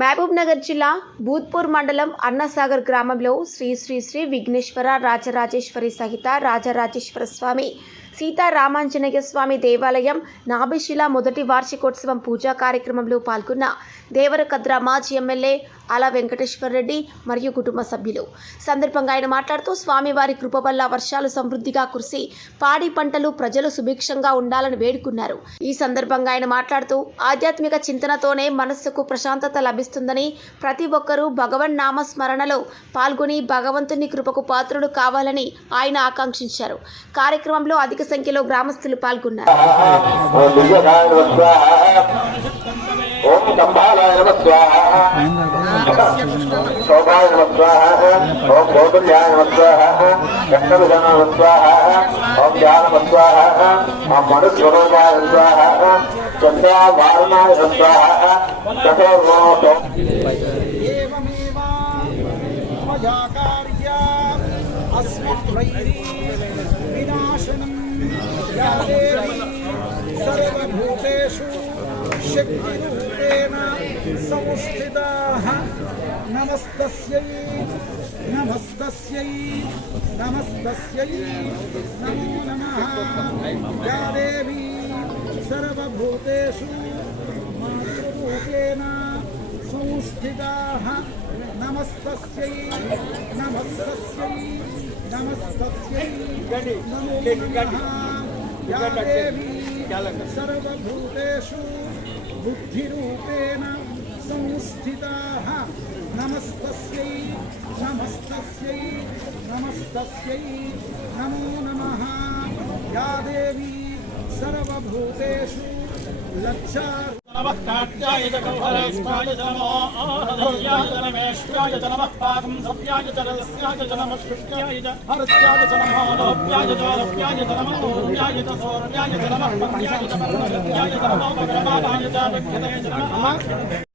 మహబూబ్ నగర్ జిల్లా భూత్పూర్ మండలం అన్నసాగర్ గ్రామంలో శ్రీ శ్రీ శ్రీ విఘ్నేశ్వర రాజరాజేశ్వరి సహిత రాజరాజేశ్వర స్వామి సీతారామాంజనేయ స్వామి దేవాలయం నాభిశిల మొదటి వార్షికోత్సవం పూజా కార్యక్రమంలో పాల్గొన్న దేవరకద్ర మాజీ ఎమ్మెల్యే అల వెంకటేశ్వర రెడ్డి మరియు కుటుంబ సభ్యులు. సందర్భంగా ఆయన మాట్లాడుతూ స్వామివారి కృప వల్ల వర్షాలు సమృద్ధిగా కురిసి పాడి పంటలు ప్రజలు సుభిక్షంగా ఉండాలని వేడుకున్నారు. ఈ సందర్భంగా ఆయన మాట్లాడుతూ ఆధ్యాత్మిక చింతనతోనే మనస్సుకు ప్రశాంతత లభిస్తుందని, ప్రతి ఒక్కరూ భగవన్ నామ స్మరణలో పాల్గొని భగవంతుని కృపకు పాత్రులు కావాలని ఆయన ఆకాంక్షించారు. కార్యక్రమంలో అధిక సంఖ్యలో గ్రామస్తులు పాల్గొన్నారు. ఓం కంబాలాయ నమః స్వాహా, శోభాయ నమః స్వాహా, ఓం గోతుల్యాయ నమః స్వాహా, కష్టవిధనాయ నమః స్వాహా, ఓం ధ్యాన నమః స్వాహా, ఓం మనుస్వరూపాయ నమః స్వాహా, చంద్రావారణాయ నమః స్వాహా, చతుర్వోతో వినాశనం సర్వభూతేషు శక్తిరూపేణ సంస్థితాః నమస్తస్యై నమస్తస్యై నమస్తస్యై నమో నమః. యా దేవీ సర్వభూతేషు మాతృరూపేణ సంస్థితాః నమస్తస్యై నమస్తస్యై నమస్తస్యై నమో నమః. యా దేవీ సర్వభూతేషు బుద్ధిరూపేణ సంస్థితాః నమస్తస్యై నమస్తస్యై నమస్తస్యై నమో నమః. యా దేవీ సర్వభూతేషు లక్షా నమః. కాట్యాయ చ కౌహరేష్టాయ చ నమో ఆహర్యాయ చ నమేష్టాయ చ నమః. పాకం సవ్యాయ చ రస్యాయ చ నమః. కృష్ణాయ చ హర్యాయ చ నమో లోప్యాయ చ లోప్యాయ చ నమః. సూర్యాయ చ సౌర్యాయ చ నమః. పర్యాయ చ పర్ణశక్యాయ చ నమో. భద్రమాలాయ చ విఘ్నతే చ నమః.